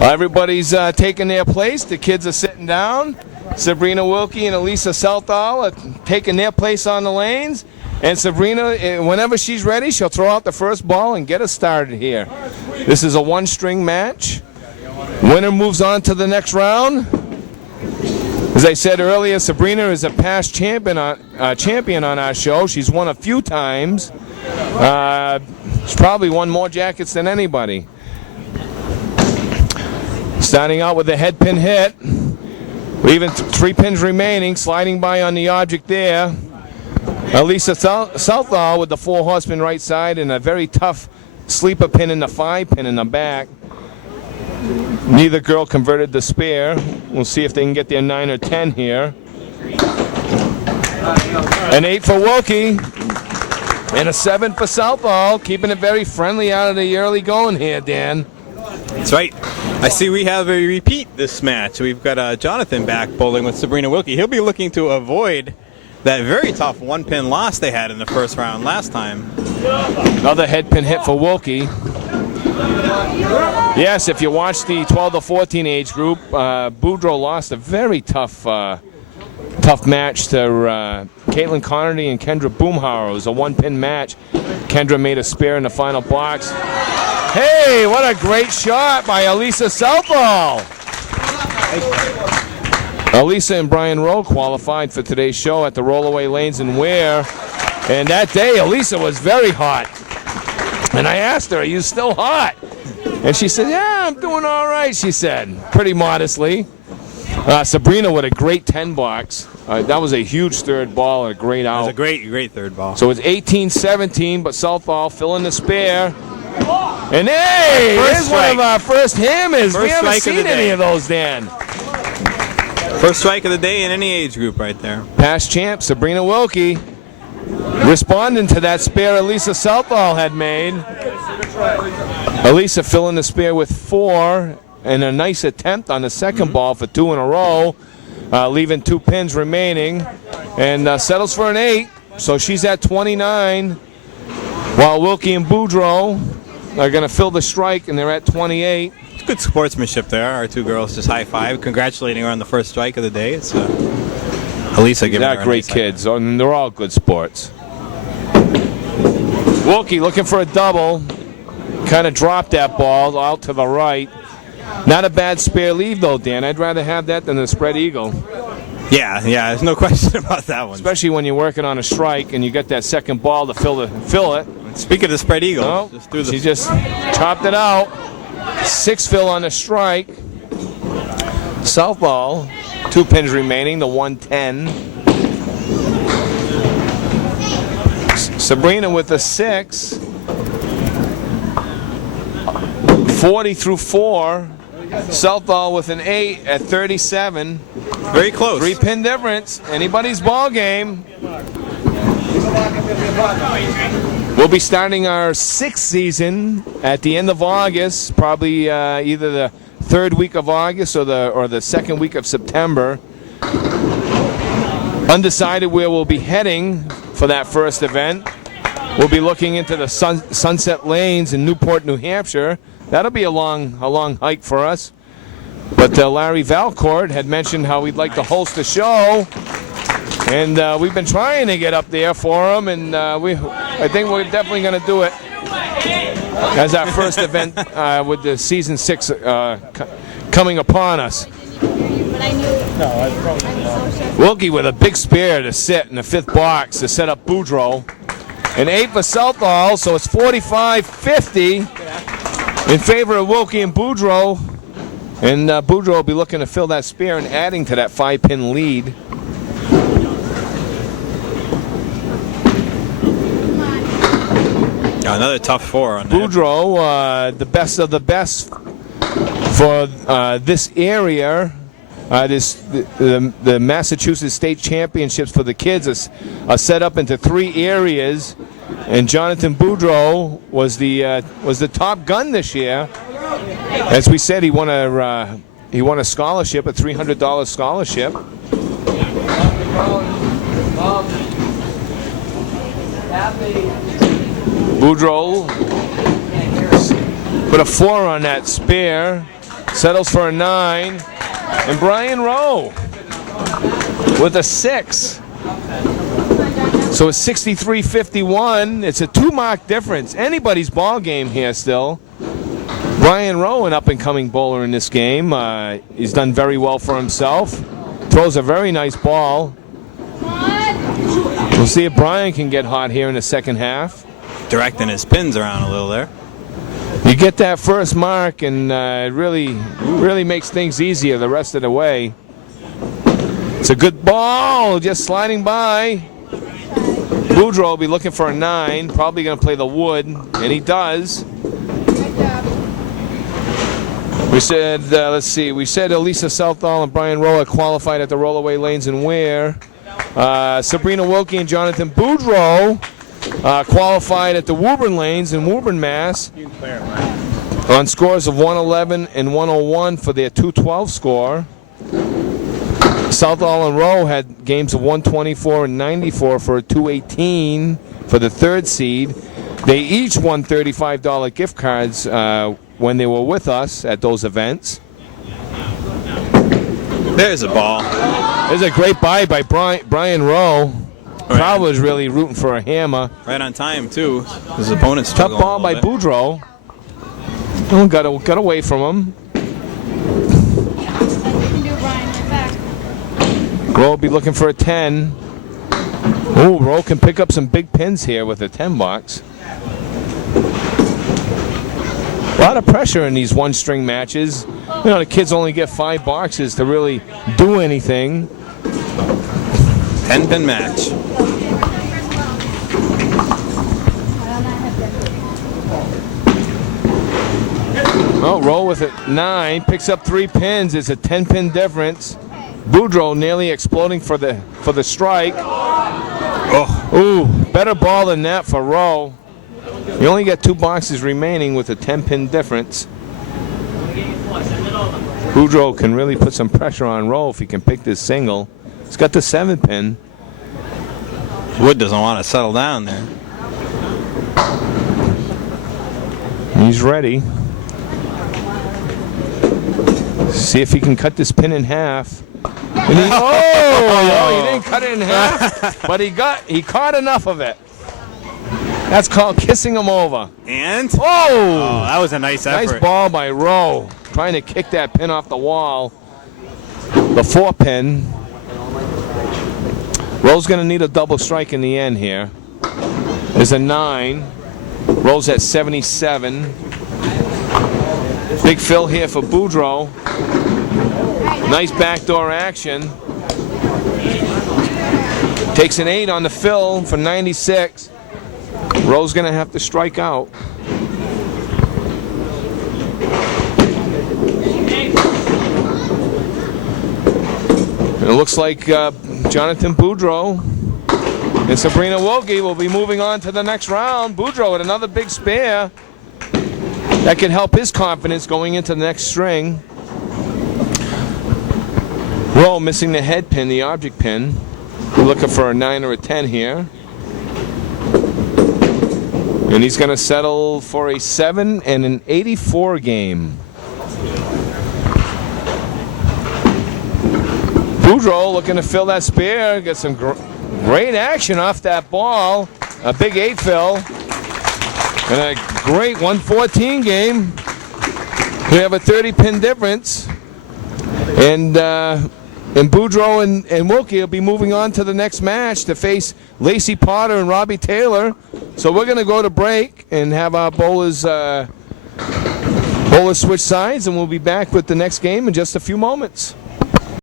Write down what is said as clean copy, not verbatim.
Everybody's taking their place. The kids are sitting down. Sabrina Wilkie and Elisa Southall are taking their place on the lanes. And Sabrina, whenever she's ready, she'll throw out the first ball and get us started here. This is a one-string match. Winner moves on to the next round. As I said earlier, Sabrina is a past champion on our show. She's won a few times. She's probably won more jackets than anybody. Starting out with a head pin hit. Leaving 3 pins remaining, sliding by on the object there. Elisa Southall with the 4 horseman right side and a very tough sleeper pin in the 5 pin in the back. Neither girl converted the spare. We'll see if they can get their 9 or 10 here. An 8 for Wilkie. And a 7 for Southall. Keeping it very friendly out of the early going here, Dan. That's right. I see we have a repeat this match. We've got Jonathan back bowling with Sabrina Wilkie. He'll be looking to avoid that very tough 1-pin loss they had in the first round last time. Another head pin hit for Wilkie. Yes, if you watch the 12 to 14 age group, Boudreaux lost a very tough match to Caitlin Connerty and Kendra Boomhauer. It was a 1-pin match. Kendra made a spare in the final box. Hey, what a great shot by Elisa Southall. Elisa and Brian Rowe qualified for today's show at the Rollaway Lanes in Ware. And that day, Elisa was very hot. And I asked her, are you still hot? And she said, yeah, I'm doing all right, she said, pretty modestly. Sabrina with a great 10 box. That was a huge third ball and a great out. It was a great third ball. So it's 18-17, but Southall filling the spare. And hey, here's one of our first hammers. We haven't seen any of those, Dan. First strike of the day in any age group right there. Past champ, Sabrina Wilkie, responding to that spare Elisa Southall had made. Elisa filling the spare with 4 and a nice attempt on the second ball for 2 in a row, leaving 2 pins remaining, and settles for an 8. So she's at 29, while Wilkie and Boudreaux are going to fill the strike, and they're at 28. It's good sportsmanship there. Our 2 girls just high-five, congratulating her on the first strike of the day. It's Elisa giving her a nice great kids, and they're all good sports. Wilkie looking for a double. Kind of dropped that ball out to the right. Not a bad spare leave, though, Dan. I'd rather have that than the spread eagle. Yeah, there's no question about that one. Especially when you're working on a strike and you get that second ball to fill it. Speaking of the spread eagle, she just chopped it out. 6 fill on the strike. Southall, 2 pins remaining, the 110. Sabrina with the 6. 40 through 4. Southall with an 8 at 37. Very close. 3 pin difference. Anybody's ball game. We'll be starting our 6th season at the end of August, probably either the 3rd week of August or the 2nd week of September. Undecided where we'll be heading for that first event. We'll be looking into the Sunset Lanes in Newport, New Hampshire. That'll be a long hike for us. But Larry Valcourt had mentioned how we'd like to host a show, and we've been trying to get up there for him, and I think we're definitely going to do it as our first event with the season 6 coming upon us. Wilkie with a big spare to sit in the 5th box to set up Boudreaux. An 8 for Southall, so it's 45-50 in favor of Wilkie and Boudreaux. And Boudreaux will be looking to fill that spare and adding to that 5-pin lead. Another tough 4 on that. Boudreaux, the best of the best for this area. The Massachusetts State Championships for the kids are set up into 3 areas, and Jonathan Boudreaux was the top gun this year. As we said, he won a scholarship, a $300 scholarship. Boudreaux put a 4 on that spare. settles for a 9. And Brian Rowe with a 6. So it's 63-51. It's a 2-mark difference. Anybody's ball game here still. Brian Rowe, an up-and-coming bowler in this game. He's done very well for himself. Throws a very nice ball. We'll see if Brian can get hot here in the second half. Directing his pins around a little there. You get that first mark, and it really makes things easier the rest of the way. It's a good ball, just sliding by. Boudreaux will be looking for a 9, probably going to play the wood, and he does. We said, let's see, we said Elisa Southall and Brian Rowe qualified at the rollaway lanes in Ware. Sabrina Wilkie and Jonathan Boudreaux qualified at the Woburn lanes in Woburn, Mass. On scores of 111 and 101 for their 212 score. Southall and Rowe had games of 124 and 94 for a 218 for the 3rd seed. They each won $35 gift cards when they were with us at those events. There's a ball. There's a great buy by Brian Rowe. Crowd was really rooting for a hammer. Right on time, too. His opponent's Tough ball by Boudreaux. Oh, got away from him. Rowe will be looking for a 10. Oh, Rowe can pick up some big pins here with a 10 box. A lot of pressure in these one-string matches. You know, the kids only get 5 boxes to really do anything. 10-pin match. Oh, Rowe with a 9, picks up 3 pins. It's a 10-pin difference. Boudreaux nearly exploding for the strike. Oh, ooh, better ball than that for Rowe. You only got 2 boxes remaining with a 10-pin difference. Boudreaux can really put some pressure on Rowe if he can pick this single. He's got the 7-pin. Wood doesn't want to settle down there. He's ready. See if he can cut this pin in half. And he, no, he didn't cut it in half, but he caught enough of it. That's called kissing him over. And? Oh, that was a nice effort. Nice ball by Rowe, trying to kick that pin off the wall. The 4-pin. Rowe's going to need a double strike in the end here. There's a 9. Rowe's at 77. Big fill here for Boudreaux. Nice backdoor action. Takes an 8 on the fill for 96. Rowe's going to have to strike out. It looks like Jonathan Boudreaux and Sabrina Wilkie will be moving on to the next round. Boudreaux with another big spare. That could help his confidence going into the next string. Rowe missing the head pin, the object pin. We're looking for a 9 or a 10 here. And he's going to settle for a 7 and an 84 game. Boudreaux looking to fill that spare. Get some great action off that ball. A big 8 fill. And a great 114 game. We have a 30-pin difference. And Boudreaux and Wilkie will be moving on to the next match to face Lacey Potter and Robbie Taylor. So we're going to go to break and have our bowlers switch sides, and we'll be back with the next game in just a few moments.